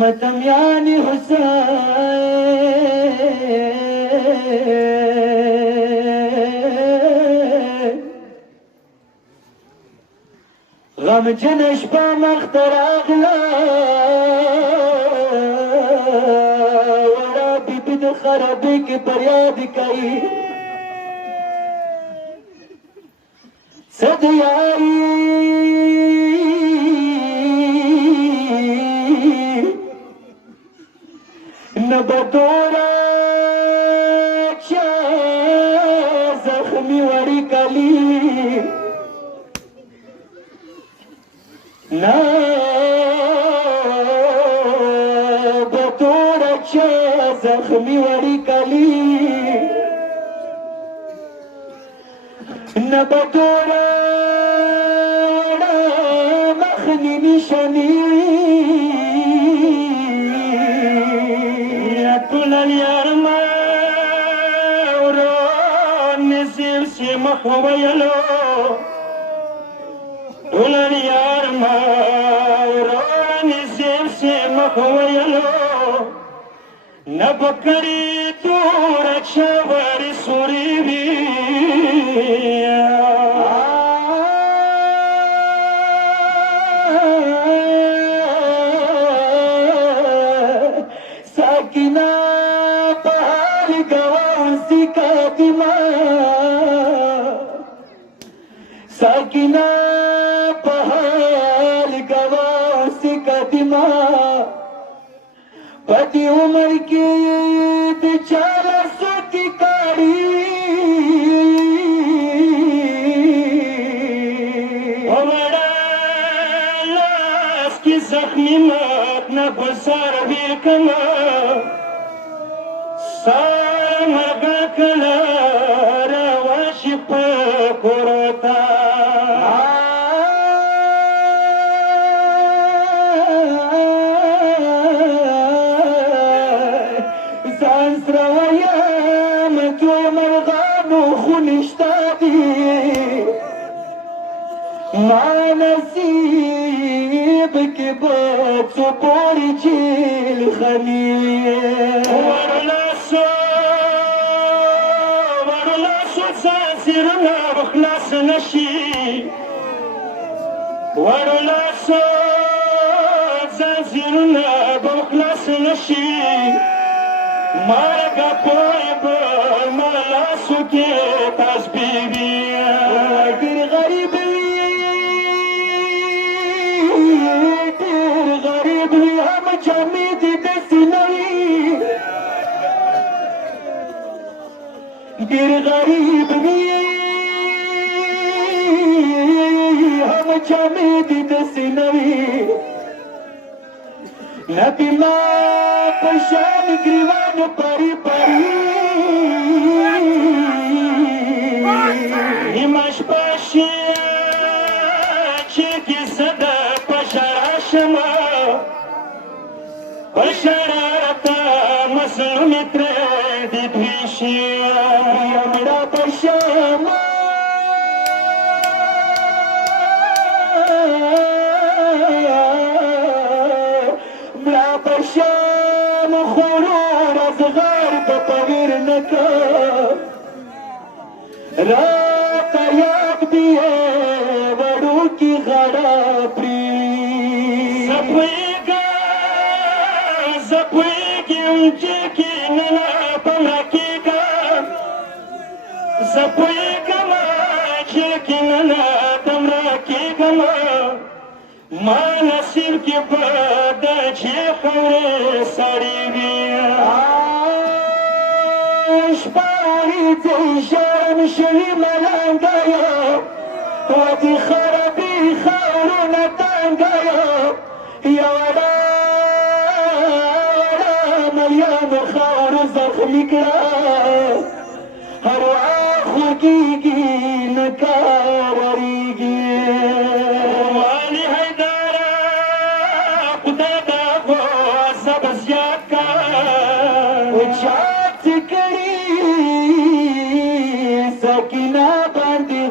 متمیانی حسین غمجن شپه مخته راغله وړه بیبي د خرابۍ کې فریاد کوي څه د یاري بدورا چا زخمی وڑی کلی نا بدورا چا زخمی وڑی کلی نا بدورا مخنی نشانی ویلو دلن یار ما ورانی زیب سے مخ ویلو نبکری دور چور سوری بی ساکینہ پہال گواسی کا ساکینہ پہال گواسی کا دماغ پتی عمر کی بیچارہ سوتی کاری وڑا لاس کی زخمی مات نہ بسار بھی کما سارا مرگا کلا رواشی پکورتا ما نصیب کے بعد سو پوری جیل خلی ورلاسو زنزیرنا بخلاص نشی ورلاسو زنزیرنا بخلاص نشی مارگا پوئی با ملاسو کے تسبیبی دیر غریب جامد دسنوی دیر غریب نی ہم جامد دسنوی نبی ما پشان گریوان پری پری نیمش پاشی چکی صدا پشاشما پشارتا مسلم تردی دویشی یمرا پشاما مرا پشام خورور از غرب پویر نکا رات یاد بیه وڑو کی غڑا پری زپویگیم چکی ننا پمکیگا زپویگم چکی ننا تمرکیگم ما نصیب کې پده چې خورې سړی وي شپاري ته شرم شوي ملنګه یم ودې خرابې خاورونه تنګه یم یوه ملیانو خاورو زخمي کړه هر وخت خوږېږي نه کاریږي والي حیدره خدای دا خو صبر زیات کا چات کړي سکینه باندې